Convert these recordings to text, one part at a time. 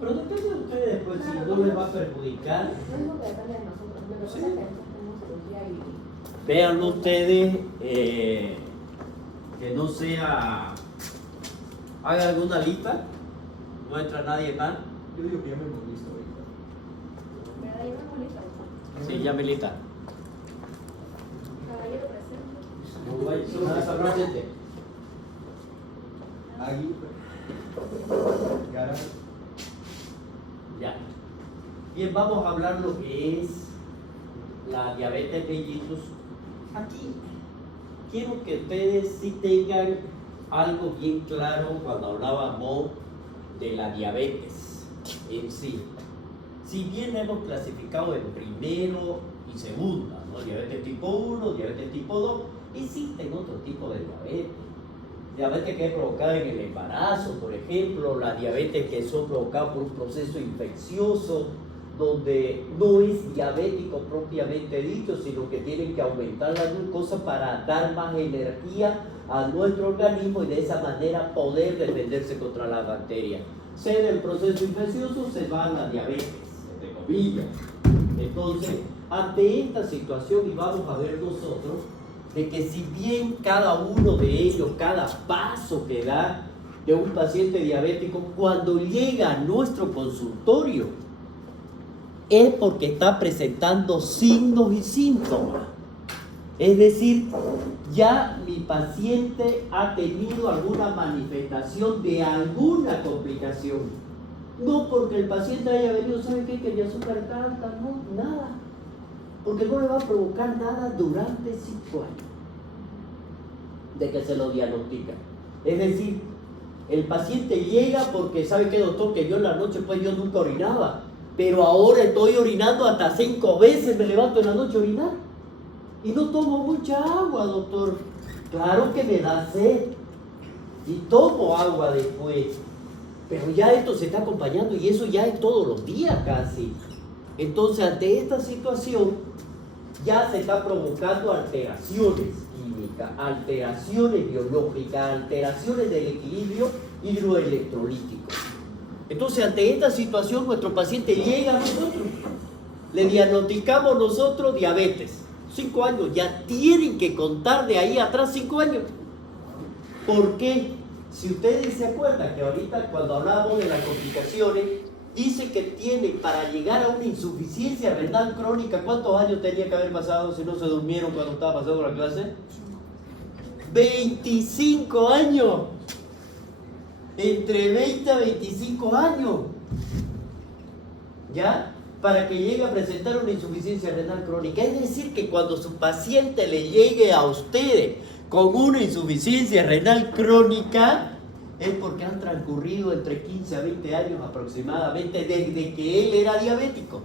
pero depende de ustedes, pues, si no les va a perjudicar. No es lo que depende de nosotros, lo que pasa es que nosotros tenemos cirugía y... Véanlo ustedes, que no sea... Hagan alguna lista, no entra nadie más. Yo digo que ya me hemos visto ahorita. ¿Verdad? Yo me molesta, ¿no? Sí, ya me lista. Caballero presente. No vaya, nada está presente. Ahí, cara. Ya. Bien, vamos a hablar lo que es la diabetes mellitus. Aquí quiero que ustedes sí tengan algo bien claro cuando hablábamos de la diabetes en sí. Si bien la hemos clasificado en primero y segunda, ¿no? Diabetes tipo 1, diabetes tipo 2, existen otro tipo de diabetes. Diabetes que es provocada en el embarazo, por ejemplo, la diabetes que son provocadas por un proceso infeccioso, donde no es diabético propiamente dicho, sino que tienen que aumentar la glucosa para dar más energía a nuestro organismo y de esa manera poder defenderse contra la bacteria. Cede el proceso infeccioso, se va a la diabetes, entre comillas. Entonces, ante esta situación, y vamos a ver nosotros, de que si bien cada uno de ellos, cada paso que da de un paciente diabético, cuando llega a nuestro consultorio, es porque está presentando signos y síntomas. Es decir, ya mi paciente ha tenido alguna manifestación de alguna complicación. No porque el paciente haya venido, ¿sabe qué? Que mi azúcar está alta, no, nada. Porque no le va a provocar nada durante 5 años de que se lo diagnostica. Es decir, el paciente llega porque, ¿sabe qué, doctor? Que yo en la noche pues yo nunca orinaba, pero ahora estoy orinando hasta 5 veces, me levanto en la noche a orinar y no tomo mucha agua, doctor. Claro que me da sed y tomo agua después, pero ya esto se está acompañando y eso ya es todos los días casi. Entonces, ante esta situación ya se está provocando alteraciones químicas, alteraciones biológicas, alteraciones del equilibrio hidroelectrolítico. Entonces, ante esta situación, nuestro paciente llega a nosotros, le diagnosticamos nosotros diabetes. 5 años, ya tienen que contar de ahí atrás 5 años. ¿Por qué? Si ustedes se acuerdan que ahorita cuando hablábamos de las complicaciones, dice que tiene para llegar a una insuficiencia renal crónica, ¿cuántos años tenía que haber pasado si no se durmieron cuando estaba pasando la clase? 25 años. Entre 20 a 25 años. ¿Ya? Para que llegue a presentar una insuficiencia renal crónica. Es decir, que cuando su paciente le llegue a ustedes con una insuficiencia renal crónica, es porque han transcurrido entre 15 a 20 años aproximadamente desde que él era diabético.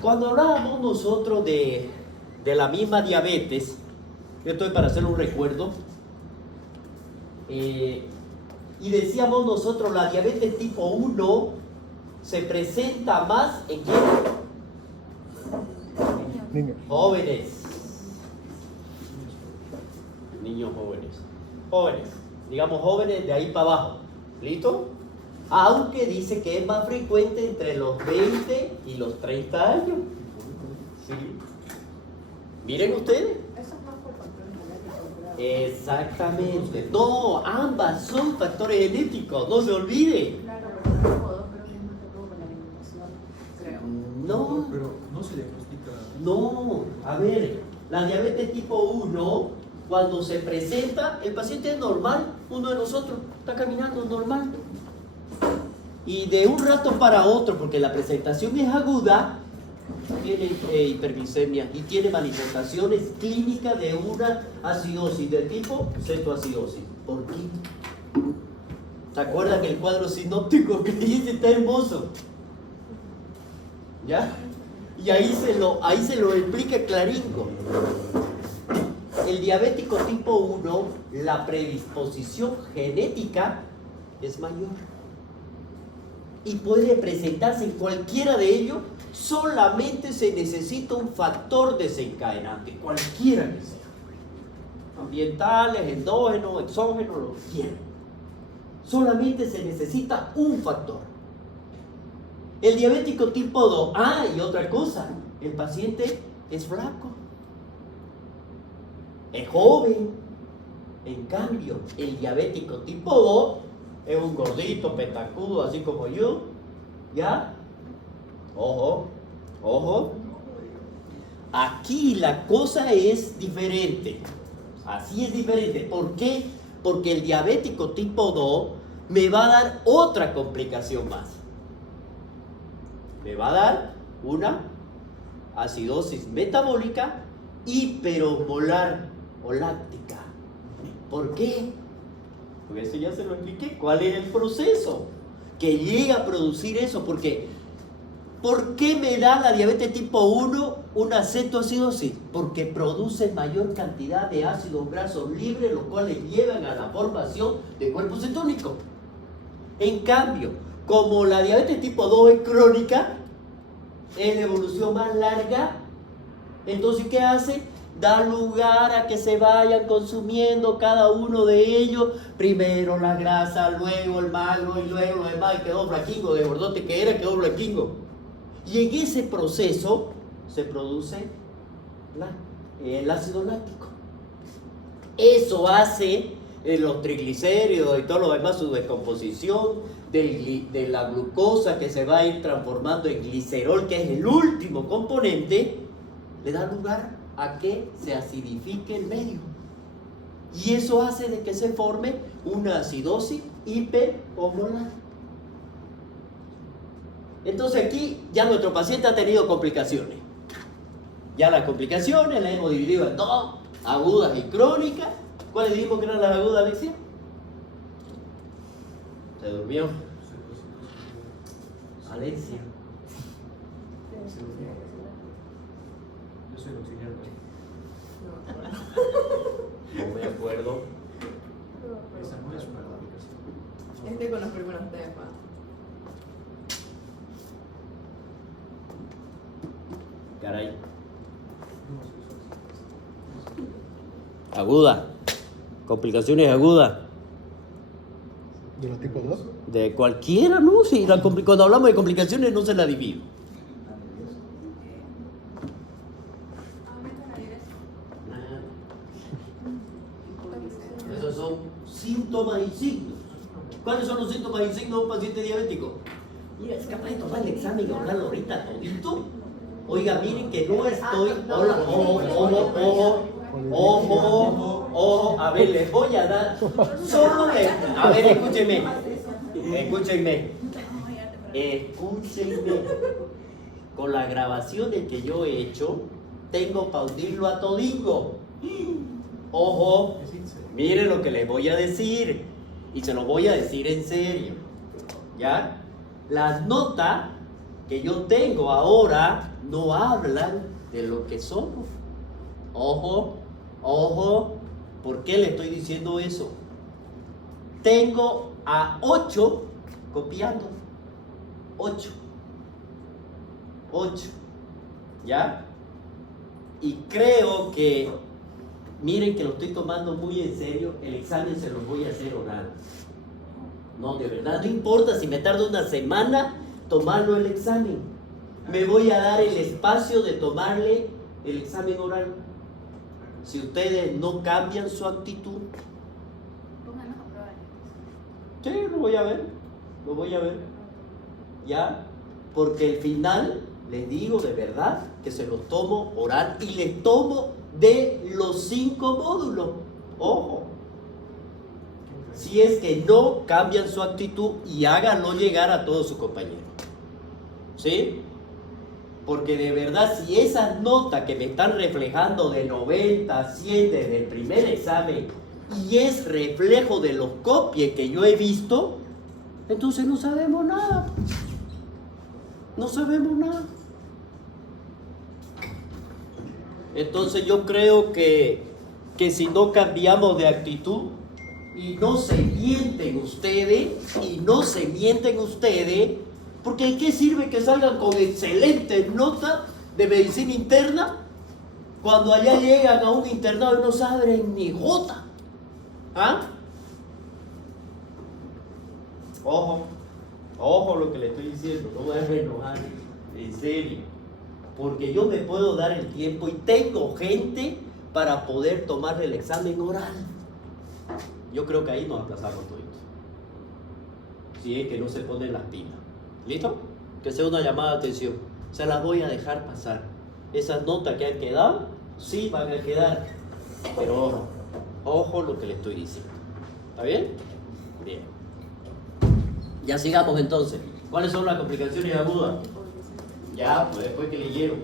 Cuando hablábamos nosotros de la misma diabetes, yo estoy para hacer un recuerdo, y decíamos nosotros, la diabetes tipo 1 se presenta más en quién? Niños. Jóvenes. Niños jóvenes. Jóvenes. Digamos jóvenes de ahí para abajo. ¿Listo? Aunque dice que es más frecuente entre los 20 y los 30 años. ¿Sí? Miren ustedes. Eso es más por control genético, creo. Exactamente. No, ambas son factores genéticos, no se olvide. Claro, pero no como dos, creo que es más que todo con la alimentación, creo. No, Pero no se diagnostica. no. A ver, la diabetes tipo 1, cuando se presenta, el paciente es normal, uno de nosotros está caminando normal. Y de un rato para otro, porque la presentación es aguda, tiene hiperglicemia y tiene manifestaciones clínicas de una acidosis de tipo cetoacidosis. ¿Por qué? ¿Se acuerdan el cuadro sinóptico que dice está hermoso? ¿Ya? Y ahí se lo explica claringo. El diabético tipo 1, la predisposición genética es mayor. Y puede presentarse en cualquiera de ellos, solamente se necesita un factor desencadenante, cualquiera que sea. Ambientales, endógenos, exógenos, lo que quieran. Solamente se necesita un factor. El diabético tipo 2. Ah, y otra cosa. El paciente es flaco. Es joven. En cambio, el diabético tipo 2 es un gordito, petacudo, así como yo. ¿Ya? Ojo, ojo. Aquí la cosa es diferente. Así es diferente. ¿Por qué? Porque el diabético tipo 2 me va a dar otra complicación más. Me va a dar una acidosis metabólica hiperosmolar o láctica. ¿Por qué? Porque eso ya se lo expliqué. ¿Cuál es el proceso que llega a producir eso? Porque ¿por qué me da la diabetes tipo 1 una cetoacidosis? Porque produce mayor cantidad de ácidos grasos libres, los cuales llevan a la formación de cuerpo cetónico. En cambio, como la diabetes tipo 2 es crónica, es de evolución más larga, entonces ¿qué hace? Da lugar a que se vayan consumiendo cada uno de ellos, primero la grasa, luego el magro y luego lo demás, y quedó flaquingo, de gordote que era, quedó flaquingo. Y en ese proceso se produce el ácido láctico. Eso hace los triglicéridos y todo lo demás, su descomposición de la glucosa que se va a ir transformando en glicerol, que es el último componente, le da lugar a que se acidifique el medio. Y eso hace de que se forme una acidosis hiperosmolar. Entonces aquí ya nuestro paciente ha tenido complicaciones. Ya las complicaciones las hemos dividido en dos, agudas y crónicas. ¿Cuáles dijimos que eran las agudas, Alexia? Se durmió. Alexia. Yo soy el auxiliar. No me acuerdo. Esa no es una erradicación. Este con los primeros temas. Caray. Aguda. Complicaciones agudas. ¿De los tipo 2? De cualquiera, ¿no? Sí, cuando hablamos de complicaciones no se la divide. Esos son síntomas y signos. ¿Cuáles son los síntomas y signos de un paciente diabético? Mira, es capaz de tomar el examen y hablarlo ahorita todito. Oiga, miren que no estoy. Hola, ojo. A ver, les voy a dar. A ver, escúchenme. Con las grabaciones que yo he hecho, tengo para hundirlo a todingo. Ojo, miren lo que les voy a decir. Y se lo voy a decir en serio. ¿Ya? Las notas que yo tengo ahora no hablan de lo que somos. Ojo, ¿por qué le estoy diciendo eso? Tengo a 8 copiando. 8. ¿Ya? Y creo que, miren que lo estoy tomando muy en serio, el examen se lo voy a hacer oral. No, de verdad, no importa si me tardo una semana tomarlo el examen. Me voy a dar el espacio de tomarle el examen oral. Si ustedes no cambian su actitud. Pónganos a prueba. Sí, lo voy a ver. ¿Ya? Porque al final, les digo de verdad que se los tomo oral y les tomo de los 5 módulos. Ojo. Si es que no cambian su actitud y háganlo llegar a todos sus compañeros. ¿Sí? Porque de verdad, si esas notas que me están reflejando de 90, 100 desde el primer examen y es reflejo de los copies que yo he visto, entonces no sabemos nada. Entonces yo creo que si no cambiamos de actitud y no se mienten ustedes, porque ¿de qué sirve que salgan con excelentes notas de medicina interna cuando allá llegan a un internado y no saben ni jota? ¿Ah? ojo lo que le estoy diciendo, no voy a enojar, en serio. Porque yo me puedo dar el tiempo y tengo gente para poder tomarle el examen oral. Yo creo que ahí nos aplazamos toditos. Si es que no se ponen las pilas. ¿Listo? Que sea una llamada de atención. Se las voy a dejar pasar. Esas notas que han quedado, sí van a quedar. Pero ojo lo que le estoy diciendo. ¿Está bien? Bien. Ya sigamos entonces. ¿Cuáles son las complicaciones agudas? Ya, pues después que leyeron.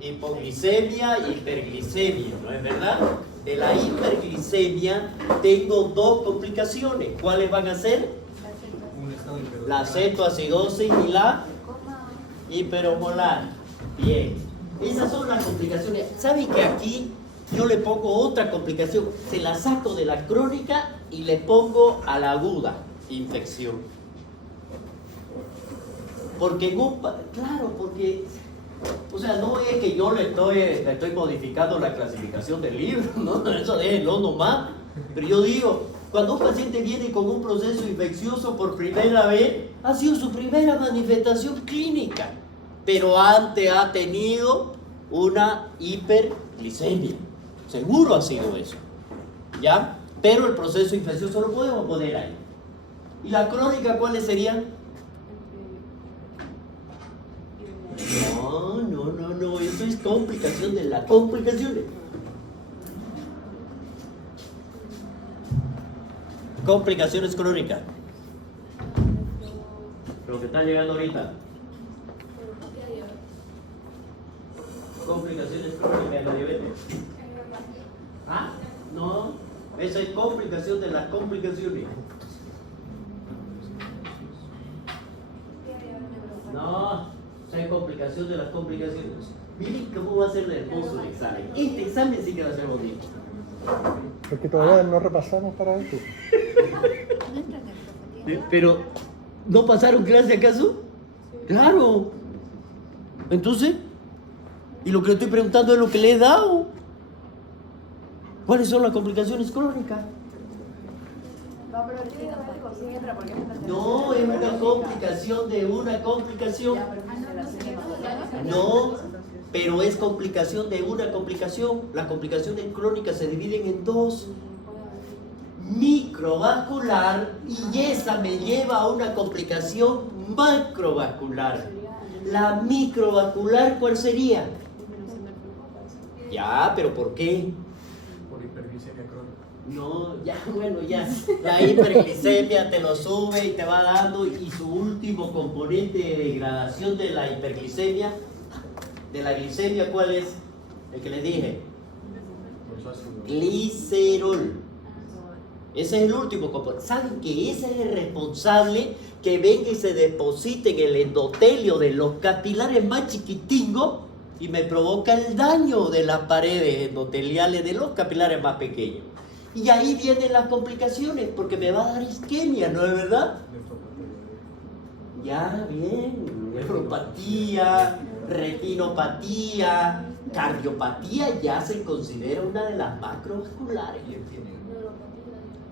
Hipoglicemia y hiperglicemia, ¿no es verdad? De la hiperglicemia tengo dos complicaciones. ¿Cuáles van a ser? Un estado hiperosmolar. La cetoacidosis y la hiperosmolar. Bien. Esas son las complicaciones. ¿Saben que aquí yo le pongo otra complicación? Se la saco de la crónica y le pongo a la aguda. Infección. Porque claro, porque o sea, no es que yo le estoy modificando la clasificación del libro, ¿no? Eso déjenlo nomás. Pero yo digo, cuando un paciente viene con un proceso infeccioso por primera vez, ha sido su primera manifestación clínica, pero antes ha tenido una hiperglicemia. Seguro ha sido eso, ¿ya? Pero el proceso infeccioso lo podemos poner ahí. ¿Y la crónica cuáles serían? No, eso es complicación de las complicaciones. Complicaciones crónicas. Lo que está llegando ahorita. Complicaciones crónicas de la diabetes. ¿Ah? No, esa es complicación de las complicaciones. No, esa es complicación de las complicaciones. Miren cómo va a ser hermoso el examen. Este examen sí que va a ser bonito. Porque todavía no repasamos para esto. No entendí, profe. Pero, ¿no pasaron clase acaso? Claro. Entonces, y lo que le estoy preguntando es lo que le he dado. ¿Cuáles son las complicaciones crónicas? No, pero el diabético sí entra porque es una No, es una complicación de una complicación. Ya, pero es la cena. No, pero es complicación de una complicación. Las complicaciones crónicas se dividen en dos. Microvascular, y esa me lleva a una complicación macrovascular. La microvascular, ¿cuál sería? Ya, pero ¿por qué? Por hiperglicemia crónica. No, ya, bueno, ya. La hiperglicemia te lo sube y te va dando, y su último componente de degradación de la hiperglicemia, de la glicemia, ¿cuál es? El que les dije. Por eso ácido. Glicerol. Ese es el último componente. ¿Saben que ese es el responsable que venga y se deposite en el endotelio de los capilares más chiquitingos y me provoca el daño de las paredes endoteliales de los capilares más pequeños? Y ahí vienen las complicaciones, porque me va a dar isquemia, ¿no es verdad? Ya, bien. Nefropatía, retinopatía, cardiopatía ya se considera una de las macrovasculares. ¿Quién tiene?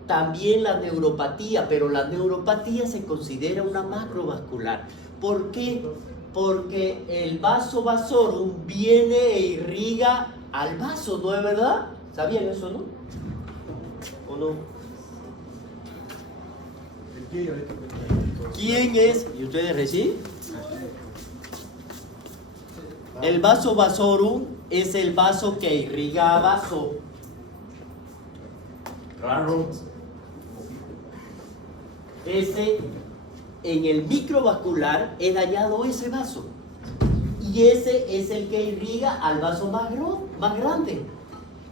También la neuropatía, pero la neuropatía se considera una macrovascular. ¿Por qué? Porque el vaso vasorum viene e irriga al vaso, ¿no es verdad? ¿Sabían eso, no? ¿O no? El pie diabético. ¿Quién es? ¿Y ustedes recién? El vaso vasorum es el vaso que irriga a vaso. Raro. Ese, en el microvascular, he dañado ese vaso. Y ese es el que irriga al vaso más grande.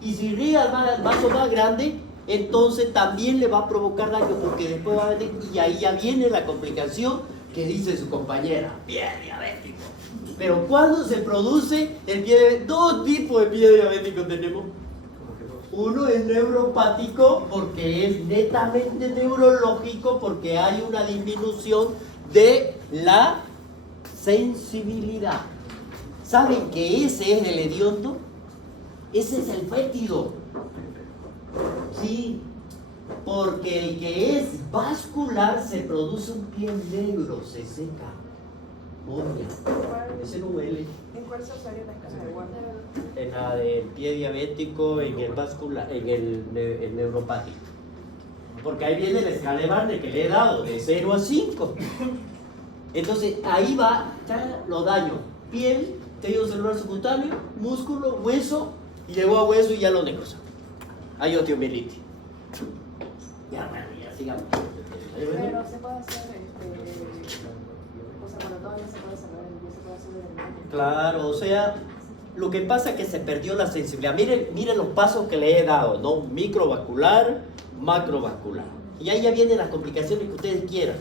Y si irriga al vaso más grande, entonces también le va a provocar daño, porque después va a venir, y ahí ya viene la complicación que dice su compañera, pie diabético. Pero cuando se produce el pie diabético, dos tipos de pie diabético tenemos. Uno es neuropático, porque es netamente neurológico, porque hay una disminución de la sensibilidad. ¿Saben que ese es el hediondo? Ese es el fétido. Sí, Porque el que es vascular se produce un pie negro, se seca. Moña. Ese no huele. ¿En cuál se usaría la casa de guardia? En la del pie diabético, en el vascular, en el neuropático. Porque ahí viene la escala de Barney que le he dado, de 0 a 5. Entonces ahí va ya los daños. Piel, tejido celular subcutáneo, músculo, hueso, y llegó a hueso y ya lo necrosa. Hay osteomielitis. Ya, bueno, ya sigamos. Pero se puede hacer, o sea, cuando todavía se puede sacar el pie, se puede hacer el daño. Claro, o sea, lo que pasa es que se perdió la sensibilidad. Miren los pasos que le he dado, ¿no? Microvascular, macrovascular. Y ahí ya vienen las complicaciones que ustedes quieran.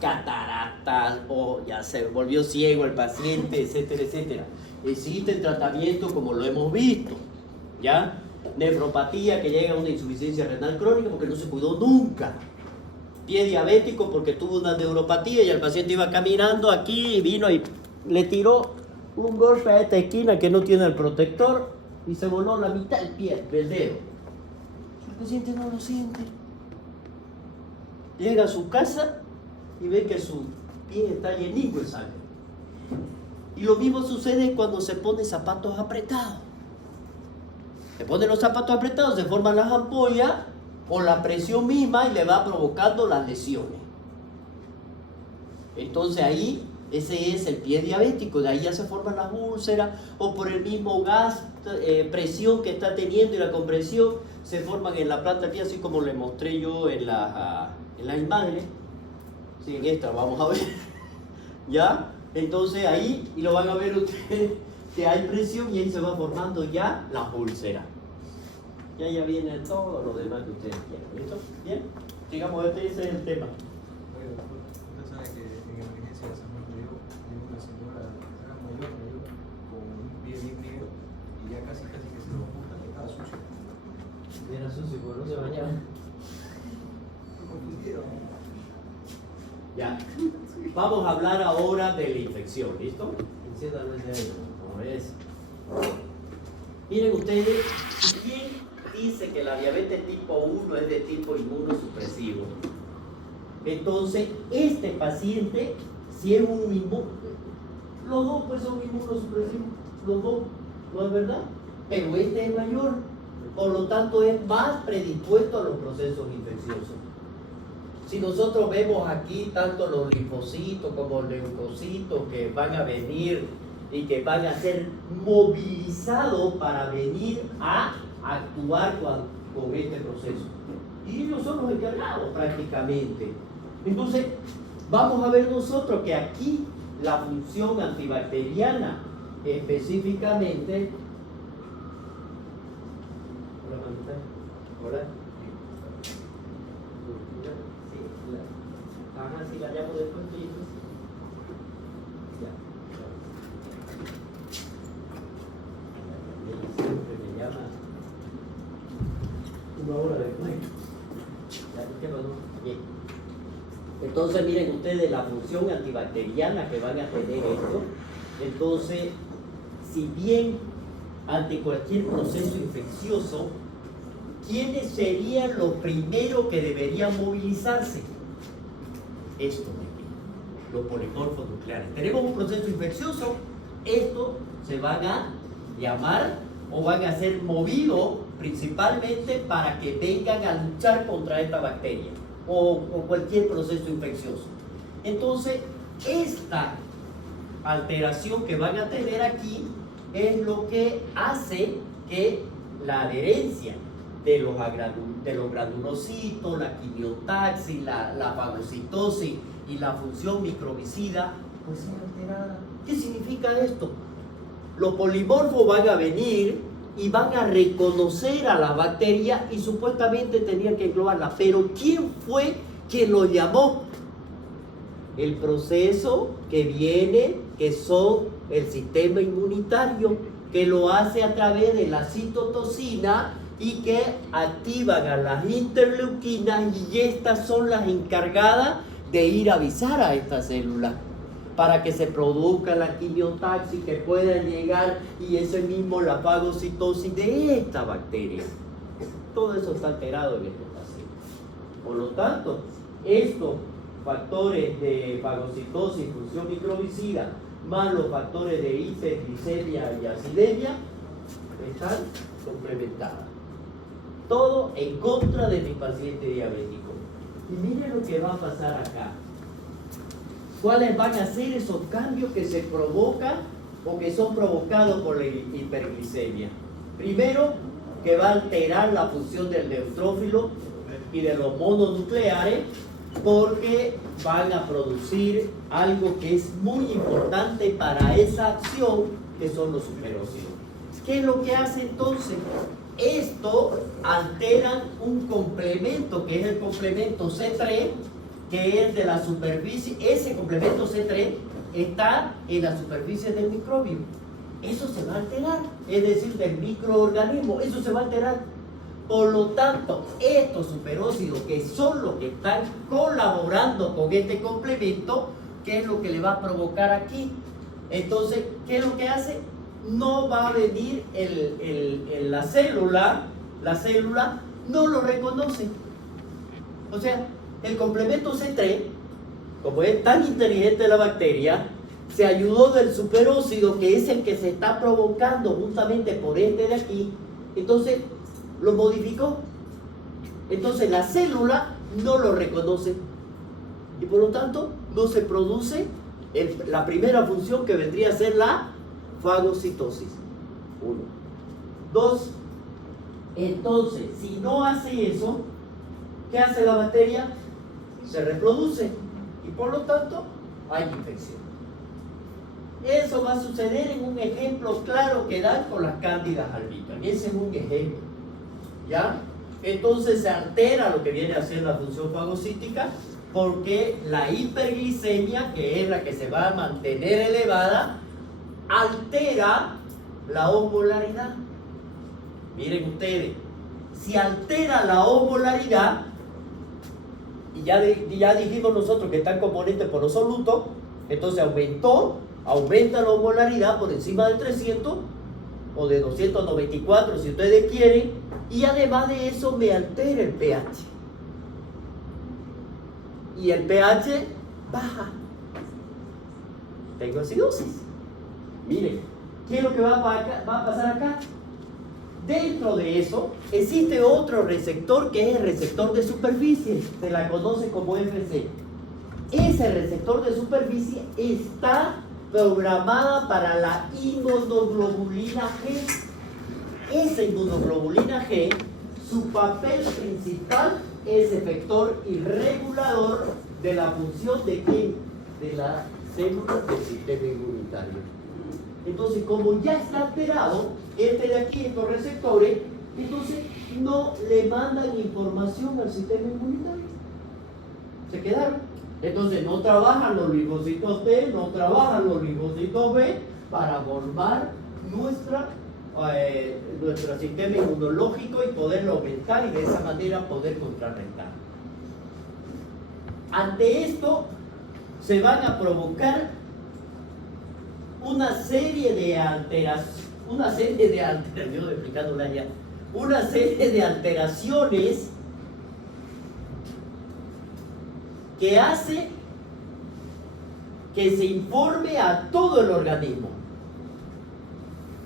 Cataratas, o ya se volvió ciego el paciente, etcétera, etcétera. Existe el tratamiento como lo hemos visto, ¿ya? Nefropatía que llega a una insuficiencia renal crónica porque no se cuidó nunca. Pie diabético porque tuvo una neuropatía y el paciente iba caminando aquí y vino y le tiró un golpe a esta esquina que no tiene el protector y se voló la mitad del pie, del dedo. El paciente no lo siente. Llega a su casa y ve que su pie está llenito de sangre. Y lo mismo sucede cuando se pone zapatos apretados. Se ponen los zapatos apretados, se forman las ampollas o la presión misma y le va provocando las lesiones. Entonces ahí, ese es el pie diabético, de ahí ya se forman las úlceras o por el mismo gas, presión que está teniendo y la compresión, se forman en la planta del pie, así como le mostré yo en las imágenes. Sí, en esta vamos a ver. ¿Ya? Entonces ahí, y lo van a ver ustedes, que hay presión y ahí se va formando ya la úlcera. Ya viene todo lo demás que ustedes quieran. ¿Listo? ¿Bien? Digamos, ese es el tema. Oye, doctor, usted sabe que en emergencia de San Juan de Dios llegó una señora mayor con un pie bien negro y ya casi que se lo oculta, que estaba sucio. Era sucio, pero no se bañaba. Me confundieron. Ya. Vamos a hablar ahora de la infección, ¿listo? Enciéndalo ese ahí, como es. Miren ustedes, ¿quién dice que la diabetes tipo 1 es de tipo inmunosupresivo? Entonces, este paciente, si es un los dos pues son inmunosupresivos, los dos, ¿no es verdad? Pero este es mayor, por lo tanto es más predispuesto a los procesos infecciosos. Si nosotros vemos aquí tanto los linfocitos como los leucocitos que van a venir y que van a ser movilizados para venir a actuar con este proceso. Y ellos son los encargados prácticamente. Entonces, vamos a ver nosotros que aquí la función antibacteriana específicamente... Hola, mamita. Hola. Ajá, si la llamo después, sí. Ya. Siempre me llama una hora después. Ya, ¿qué pasó? Bien. Entonces, miren ustedes la función antibacteriana que van a tener esto. Entonces, si bien ante cualquier proceso infeccioso, ¿quiénes serían los primeros que deberían movilizarse? Esto de aquí, los polimorfos nucleares. Tenemos un proceso infeccioso, estos se van a llamar o van a ser movidos principalmente para que vengan a luchar contra esta bacteria o cualquier proceso infeccioso. Entonces, esta alteración que van a tener aquí es lo que hace que la adherencia de los granulocitos, la quimiotaxis, la fagocitosis y la función microbicida, pues sea alterada. ¿Qué significa esto? Los polimorfos van a venir y van a reconocer a la bacteria y supuestamente tenían que englobarla. Pero ¿quién fue quien lo llamó? El proceso que viene, que son el sistema inmunitario, que lo hace a través de la citotoxina y que activan a las interleuquinas, y estas son las encargadas de ir a avisar a estas células para que se produzca la quimiotaxis, que pueda llegar y eso mismo la fagocitosis de esta bacteria. Todo eso está alterado en estos pacientes. Por lo tanto, estos factores de fagocitosis, función microbicida, más los factores de hiperglicemia y acidemia, están complementadas. Todo en contra de mi paciente diabético. Y miren lo que va a pasar acá. ¿Cuáles van a ser esos cambios que se provocan o que son provocados por la hiperglicemia? Primero, que va a alterar la función del neutrófilo y de los mononucleares, porque van a producir algo que es muy importante para esa acción, que son los superóxidos. ¿Qué es lo que hace entonces? Esto altera un complemento, que es el complemento C3, que es de la superficie. Ese complemento C3 está en la superficie del microbio. Eso se va a alterar, es decir, del microorganismo, eso se va a alterar. Por lo tanto, estos superóxidos, que son los que están colaborando con este complemento, ¿qué es lo que le va a provocar aquí? Entonces, ¿qué es lo que hace? No va a venir la célula no lo reconoce. O sea, el complemento C3, como es tan inteligente la bacteria, se ayudó del superóxido, que es el que se está provocando justamente por este de aquí, entonces lo modificó. Entonces la célula no lo reconoce y por lo tanto no se produce la primera función, que vendría a ser la fagocitosis. 1. 2. Entonces, si no hace eso, ¿qué hace la bacteria? Se reproduce y por lo tanto hay infección. Eso va a suceder en un ejemplo claro que dan con las cándidas albicans. Ese es un ejemplo, ¿ya? Entonces se altera lo que viene a ser la función fagocítica, porque la hiperglicemia, que es la que se va a mantener elevada, altera la osmolaridad. Miren ustedes, si altera la osmolaridad, y ya dijimos nosotros que están componentes por los solutos, entonces aumenta la osmolaridad por encima de 300 o de 294 si ustedes quieren, y además de eso me altera el pH. Y el pH baja. Tengo acidosis. Miren, ¿qué es lo que va a pasar acá? Dentro de eso existe otro receptor, que es el receptor de superficie. Se la conoce como FC. Ese receptor de superficie está programada para la inmunoglobulina G. Esa inmunoglobulina G, su papel principal es efector y regulador de la función de ¿quién? De las células del sistema inmunitario. Entonces, como ya está alterado de aquí, estos receptores, entonces no le mandan información al sistema inmunitario. Se quedaron. Entonces no trabajan los linfocitos T, no trabajan los linfocitos B para formar nuestro sistema inmunológico y poderlo aumentar, y de esa manera poder contrarrestar. Ante esto se van a provocar una serie de alteraciones que hace que se informe a todo el organismo.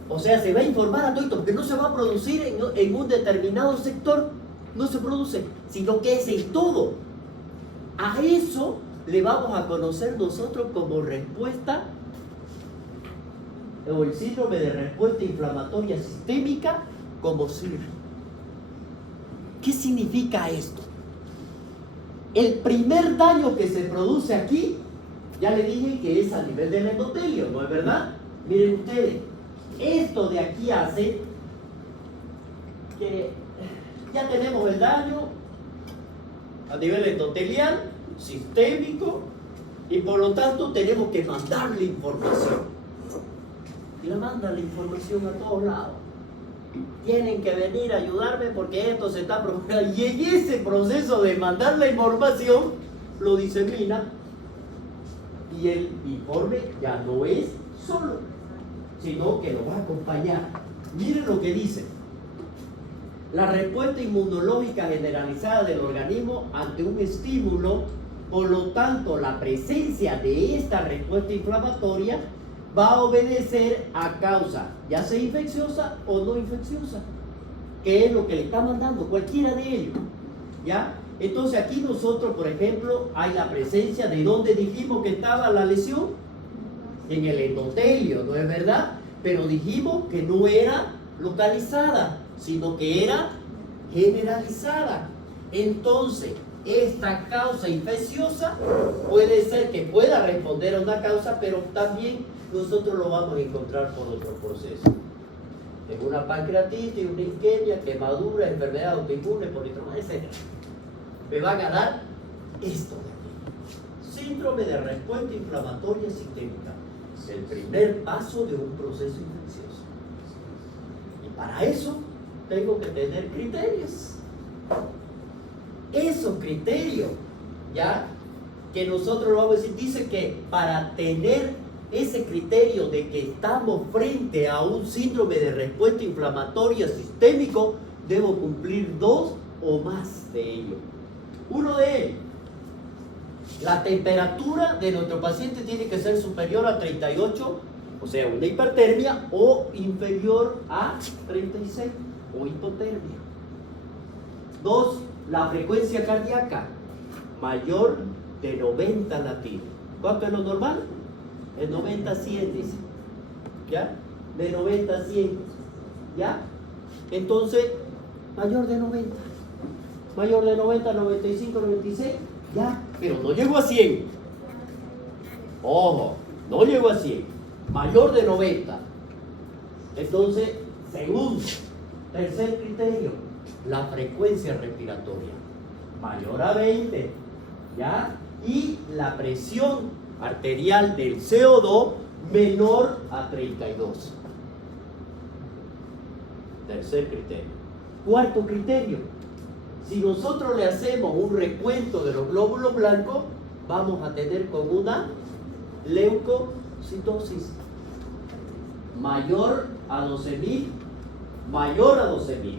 O sea, se va a informar a todo, porque no se va a producir en un determinado sector, no se produce, sino que es en todo. A eso le vamos a conocer nosotros como respuesta, o el síndrome de respuesta inflamatoria sistémica, como SIR. ¿Qué significa esto? El primer daño que se produce aquí, ya le dije que es a nivel del endotelio, ¿no es verdad? Miren ustedes, esto de aquí hace que ya tenemos el daño a nivel endotelial, sistémico, y por lo tanto tenemos que mandarle información. Y le mandan la información a todos lados. Tienen que venir a ayudarme porque esto se está provocando. Y en ese proceso de mandar la información, lo disemina. Y el informe ya no es solo, sino que lo va a acompañar. Miren lo que dice. la respuesta inmunológica generalizada del organismo ante un estímulo. Por lo tanto, la presencia de esta respuesta inflamatoria va a obedecer a causa, ya sea infecciosa o no infecciosa, que es lo que le está mandando cualquiera de ellos, ¿ya? Entonces aquí nosotros, por ejemplo, hay la presencia de donde dijimos que estaba la lesión, en el endotelio, ¿no es verdad? Pero dijimos que no era localizada, sino que era generalizada. Entonces, esta causa infecciosa puede ser que pueda responder a una causa, pero también nosotros lo vamos a encontrar por otro proceso. En una pancreatitis, una isquemia, quemadura, enfermedad autoinmune, politrauma, etc. Me van a dar esto de aquí. Síndrome de respuesta inflamatoria sistémica. Es el primer paso de un proceso infeccioso. Y para eso tengo que tener criterios. Esos criterios, ya, que nosotros lo vamos a decir, dice que para tener ese criterio de que estamos frente a un síndrome de respuesta inflamatoria sistémico, debo cumplir 2 o más de ellos. Uno de ellos, la temperatura de nuestro paciente tiene que ser superior a 38, o sea, una hipertermia, o inferior a 36, o hipotermia. 2, la frecuencia cardíaca mayor de 90 latidos. ¿Cuánto es lo normal? El 90-100 dice. ¿Ya? De 90 a 100. ¿Ya? Entonces, mayor de 90. Mayor de 90, 95, 96. ¿Ya? Pero no llego a 100. Ojo, no llego a 100. Mayor de 90. Entonces, segundo, tercer criterio, la frecuencia respiratoria mayor a 20, ¿ya? Y la presión arterial del CO2 menor a 32. Tercer criterio. Cuarto criterio, si nosotros le hacemos un recuento de los glóbulos blancos, vamos a tener con una leucocitosis mayor a 12.000, mayor a 12.000.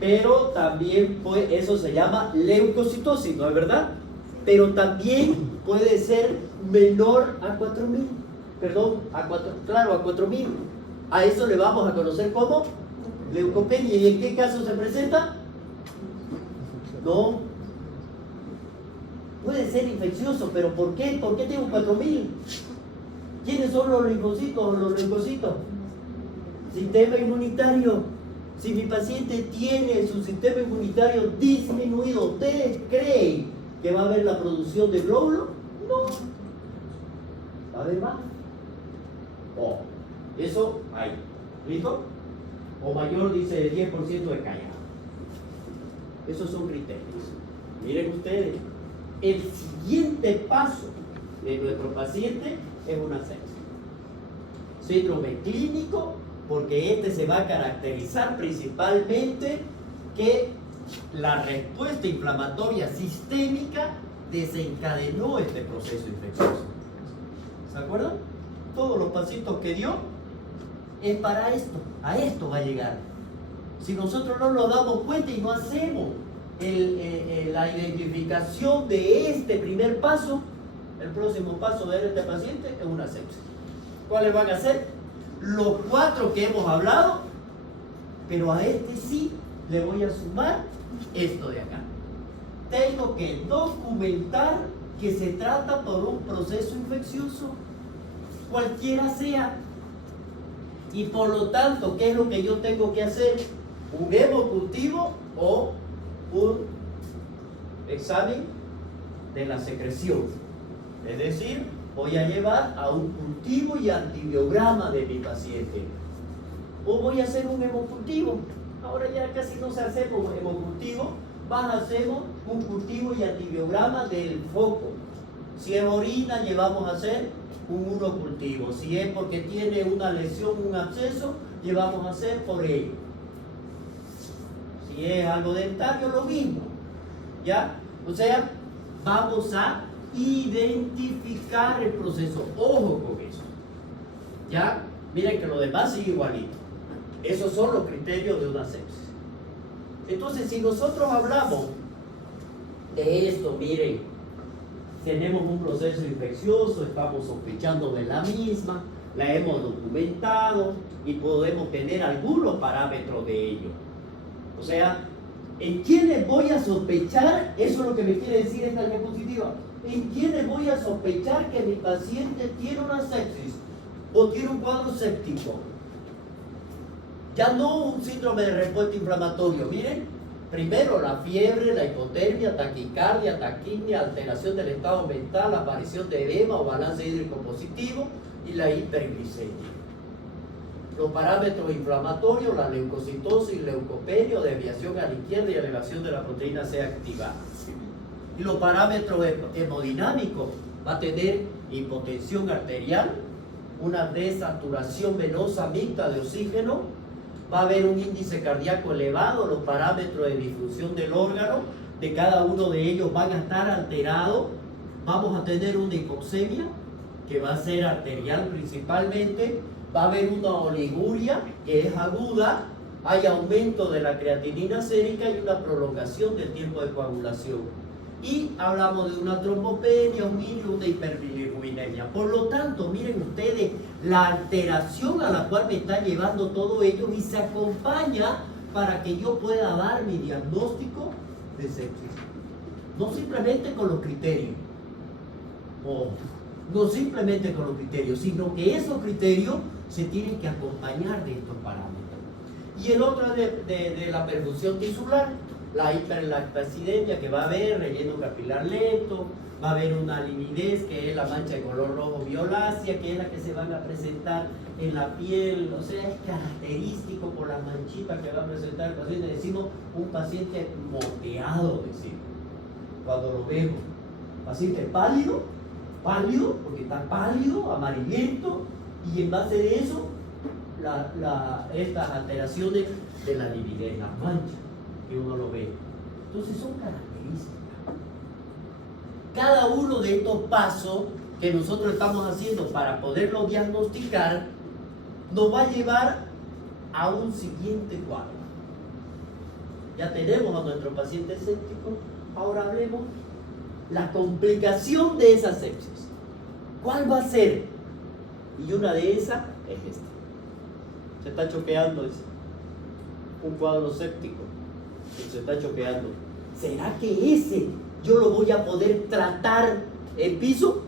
Pero también eso se llama leucocitosis, ¿no es verdad? Pero también puede ser menor a 4.000. Perdón, a 4.000. A eso le vamos a conocer como leucopenia. ¿Y en qué caso se presenta? No. Puede ser infeccioso, pero ¿por qué? ¿Por qué tengo 4.000? ¿Quiénes son los linfocitos o los leucocitos? Sistema inmunitario. Si mi paciente tiene su sistema inmunitario disminuido, ¿ustedes creen que va a haber la producción de glóbulos? No. Va a haber más. O eso hay. ¿Listo? O mayor, dice, 10% de callado. Esos son criterios. Miren ustedes, el siguiente paso de nuestro paciente es una sepsis. Síndrome clínico, porque este se va a caracterizar principalmente que la respuesta inflamatoria sistémica desencadenó este proceso infeccioso. ¿Se acuerdan? Todos los pasitos que dio es para esto, a esto va a llegar. Si nosotros no nos damos cuenta y no hacemos la identificación de este primer paso, el próximo paso de este paciente es una sepsis. ¿Cuáles van a ser? Los 4 que hemos hablado, pero a este sí le voy a sumar esto de acá. Tengo que documentar que se trata por un proceso infeccioso, cualquiera sea. Y por lo tanto, ¿qué es lo que yo tengo que hacer? Un hemocultivo o un examen de la secreción. Es decir, voy a llevar a un cultivo y antibiograma de mi paciente. O voy a hacer un hemocultivo. Ahora ya casi no se hace un hemocultivo. Hacemos un cultivo y antibiograma del foco. Si es orina, llevamos a hacer un urocultivo. Si es porque tiene una lesión, un absceso, llevamos a hacer por ello. Si es algo dentario, lo mismo. ¿Ya? O sea, vamos a identificar el proceso. Ojo con eso. ¿Ya? Miren que lo demás sigue igualito. Esos son los criterios de una sepsis. Entonces, si nosotros hablamos de esto, miren, tenemos un proceso infeccioso, estamos sospechando de la misma, la hemos documentado y podemos tener algunos parámetros de ello. O sea, ¿en quiénes voy a sospechar? Eso es lo que me quiere decir esta diapositiva. ¿En quiénes voy a sospechar que mi paciente tiene una sepsis o tiene un cuadro séptico? Ya no un síndrome de respuesta inflamatorio. Miren, primero la fiebre, la hipotermia, taquicardia, taquimia, alteración del estado mental, aparición de edema o balance hídrico positivo y la hiperglicemia. Los parámetros inflamatorios, la leucocitosis, leucopenia, desviación a la izquierda y elevación de la proteína C activada. Y los parámetros hemodinámicos, va a tener hipotensión arterial, una desaturación venosa mixta de oxígeno, va a haber un índice cardíaco elevado, los parámetros de disfunción del órgano, de cada uno de ellos van a estar alterados, vamos a tener una hipoxemia, que va a ser arterial principalmente, va a haber una oliguria, que es aguda, hay aumento de la creatinina sérica y una prolongación del tiempo de coagulación. Y hablamos de una trombopenia, un milio, una hiperbilirubinemia. Por lo tanto, miren ustedes la alteración a la cual me está llevando todo ello y se acompaña para que yo pueda dar mi diagnóstico de sepsis. No simplemente con los criterios, no simplemente con los criterios, sino que esos criterios se tienen que acompañar de estos parámetros. Y el otro de la perfusión tisular, la hiperlactacidemia, que va a haber relleno capilar lento, va a haber una lividez, que es la mancha de color rojo violácea, que es la que se van a presentar en la piel, o sea, es característico por las manchitas que va a presentar el paciente. Decimos un paciente moteado, decimos, cuando lo vemos. Paciente pálido, porque está pálido, amarillento, y en base de eso, estas alteraciones de la lividez, las manchas, que uno lo ve. Entonces son características. Cada uno de estos pasos que nosotros estamos haciendo para poderlo diagnosticar nos va a llevar a un siguiente cuadro. Ya tenemos a nuestro paciente séptico, ahora hablemos la complicación de esa sepsis. ¿Cuál va a ser? Y una de esas es esta. Se está choqueando, es un cuadro séptico. Se está choqueando. ¿Será que ese yo lo voy a poder tratar en piso?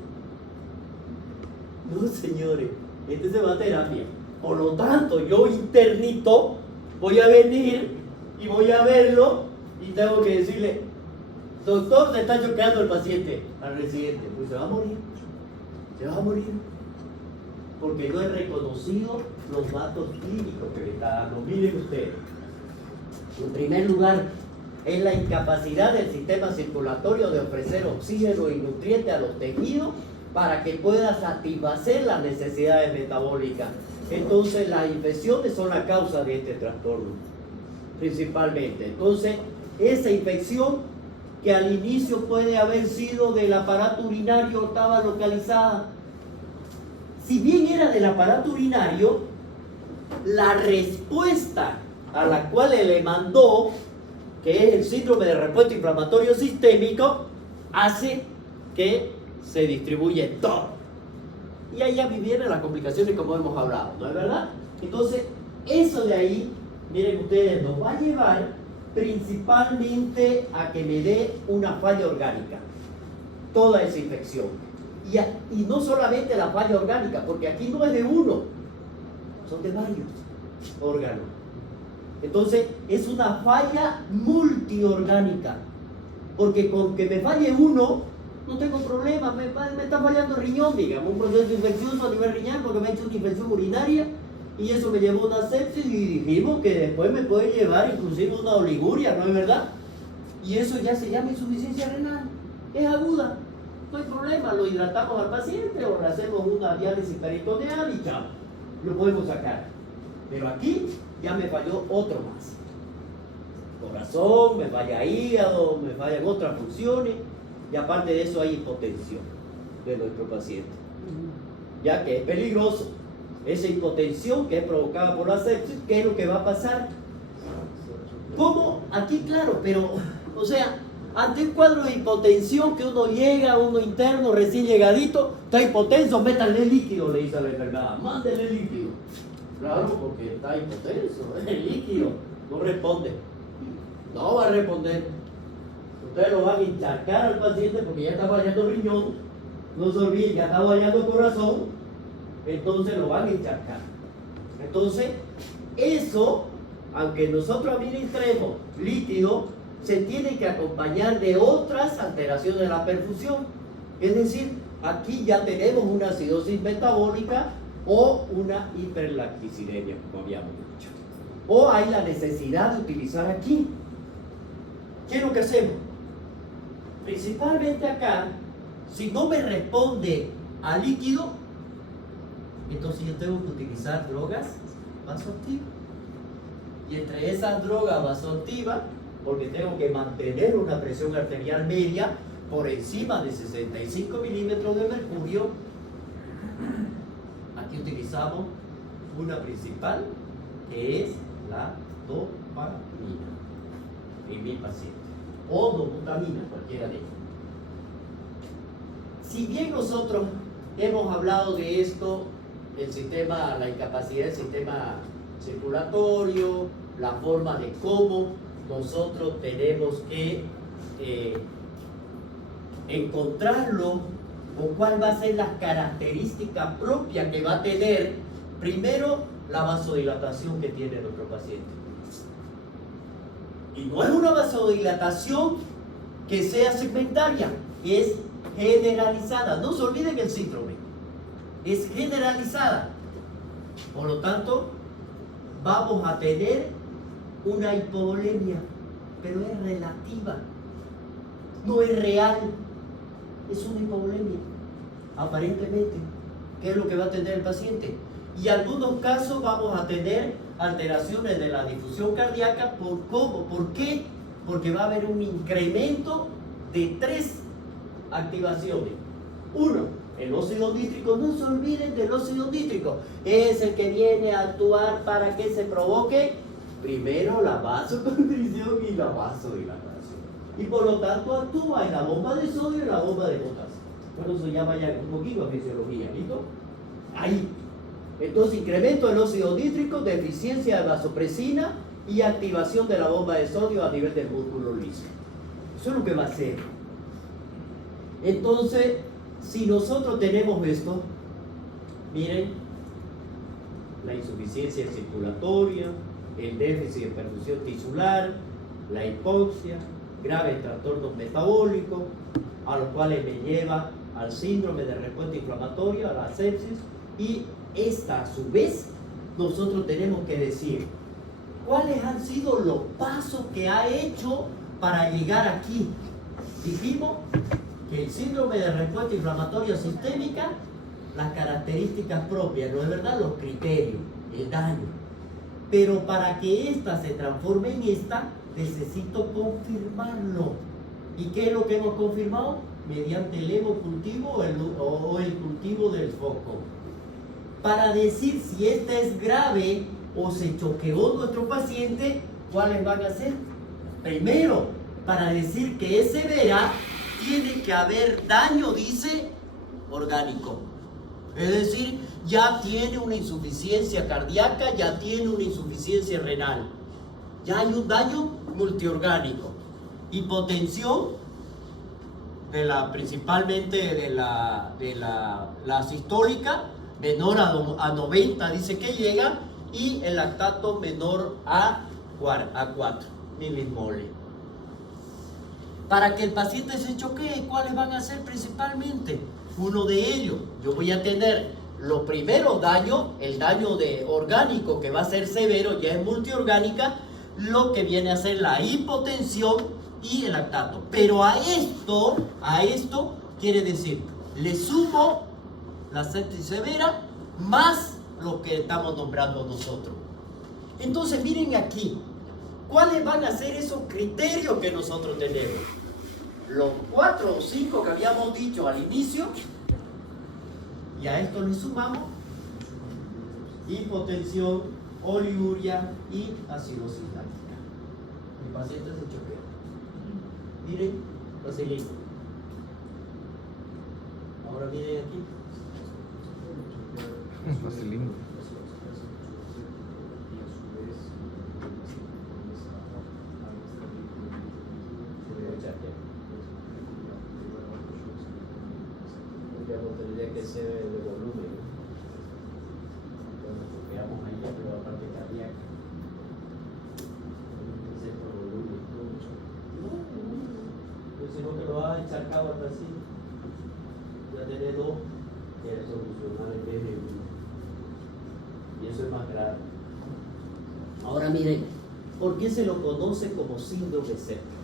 No, señores, este se va a terapia. Por lo tanto, yo internito, voy a venir y voy a verlo y tengo que decirle, doctor, se está choqueando el paciente al residente. Pues se va a morir. Se va a morir. Porque no he reconocido los datos clínicos que le está dando. Miren ustedes. En primer lugar, es la incapacidad del sistema circulatorio de ofrecer oxígeno y nutrientes a los tejidos para que pueda satisfacer las necesidades metabólicas. Entonces, las infecciones son la causa de este trastorno, principalmente. Entonces, esa infección que al inicio puede haber sido del aparato urinario, estaba localizada. Si bien era del aparato urinario, la respuesta a la cual le mandó, que es el síndrome de respuesta inflamatorio sistémico, hace que se distribuye todo. Y ahí ya vienen las complicaciones como hemos hablado, ¿no es verdad? Entonces, eso de ahí, miren ustedes, nos va a llevar principalmente a que me dé una falla orgánica, toda esa infección. Y no solamente la falla orgánica, porque aquí no es de uno, son de varios órganos. Entonces, es una falla multiorgánica, porque con que me falle uno, no tengo problema, me está fallando el riñón, digamos, un proceso infeccioso a nivel riñón, porque me ha hecho una infección urinaria, y eso me llevó a una sepsis, y dijimos que después me puede llevar inclusive una oliguria, ¿no es verdad? Y eso ya se llama insuficiencia renal, es aguda, no hay problema, lo hidratamos al paciente o le hacemos una diálisis peritoneal y chao, lo podemos sacar. Pero aquí ya me falló otro más. Corazón, me falla hígado, me fallan otras funciones, y aparte de eso hay hipotensión de nuestro paciente, ya que es peligroso. esa hipotensión que es provocada por la sepsis, ¿qué es lo que va a pasar? ¿Cómo? Aquí claro, pero, o sea, ante un cuadro de hipotensión que uno llega, uno interno, recién llegadito, está hipotenso, métanle líquido, le dice a la enfermedad, mándele líquido. Claro, porque está hipotenso, el líquido no responde. No va a responder. Ustedes lo van a encharcar al paciente porque ya está fallando riñón, no se olviden, ya está fallando corazón, entonces lo van a encharcar. Entonces, eso, aunque nosotros administremos líquido, se tiene que acompañar de otras alteraciones de la perfusión. Es decir, aquí ya tenemos una acidosis metabólica o una hiperlacticidemia, como habíamos dicho. O hay la necesidad de utilizar aquí. ¿Qué es lo que hacemos? Principalmente acá, si no me responde a líquido, entonces yo tengo que utilizar drogas vasoactivas. Y entre esas drogas vasoactivas, porque tengo que mantener una presión arterial media por encima de 65 milímetros de mercurio, aquí utilizamos una principal, que es la dopamina en mi paciente, o dobutamina, cualquiera de ellas. Si bien nosotros hemos hablado de esto, el sistema, la incapacidad del sistema circulatorio, la forma de cómo nosotros tenemos que encontrarlo, o cuál va a ser la característica propia que va a tener, primero, la vasodilatación que tiene nuestro paciente. Y no es una vasodilatación que sea segmentaria, es generalizada. No se olviden el síndrome, es generalizada. Por lo tanto, vamos a tener una hipovolemia, pero es relativa, no es real, es una hipovolemia, aparentemente. ¿Qué es lo que va a tener el paciente? Y en algunos casos vamos a tener alteraciones de la difusión cardíaca. ¿Cómo? ¿Por qué? Porque va a haber un incremento de 3 activaciones. Uno, el óxido nítrico. No se olviden del óxido nítrico, es el que viene a actuar para que se provoque primero la vasoconstricción y la vasodilatación, y por lo tanto actúa en la bomba de sodio y en la bomba de potasio. Bueno, eso ya vaya un poquito a fisiología, ¿listo? Ahí. Entonces, incremento del óxido nítrico, deficiencia de vasopresina y activación de la bomba de sodio a nivel del músculo liso. Eso es lo que va a hacer. Entonces, si nosotros tenemos esto, miren, la insuficiencia circulatoria, el déficit de perfusión tisular, la hipoxia, graves trastornos metabólicos, a los cuales me lleva al síndrome de respuesta inflamatoria, a la sepsis, y esta a su vez nosotros tenemos que decir cuáles han sido los pasos que ha hecho para llegar aquí. Dijimos que el síndrome de respuesta inflamatoria sistémica, las características propias, ¿no es verdad? Los criterios, el daño. Pero para que ésta se transforme en esta, necesito confirmarlo. ¿Y qué es lo que hemos confirmado? Mediante el hemocultivo o el cultivo del foco. Para decir si esta es grave o se choqueó nuestro paciente, ¿cuáles van a ser? Primero, para decir que es severa, tiene que haber daño, dice, orgánico. Es decir, ya tiene una insuficiencia cardíaca, ya tiene una insuficiencia renal. Ya hay un daño multiorgánico. Hipotensión, principalmente de la sistólica, menor a 90, dice que llega, y el lactato menor a 4 milimole. Para que el paciente se choquee, ¿cuáles van a ser principalmente? Uno de ellos, yo voy a tener los primeros daños, el daño orgánico que va a ser severo, ya es multiorgánica, lo que viene a ser la hipotensión y el lactato. Pero a esto quiere decir, le sumo la sepsis severa más lo que estamos nombrando nosotros. Entonces miren aquí, ¿cuáles van a ser esos criterios que nosotros tenemos? Los 4 o 5 que habíamos dicho al inicio, y a esto le sumamos hipotensión, oliuria y acidosis láctica. Mi paciente se choquea. Miren, lo seguimos. Ahora miren aquí. Facilino. Tendría que ser de volumen. Cuando veamos ahí la prueba parte cardíaca. Ese por volumen. Pues si no te lo has encharcado hasta así, ya tener dos que solucionar en vez de uno. Y eso es más grave. Ahora miren, ¿por qué se lo conoce como síndrome séptico?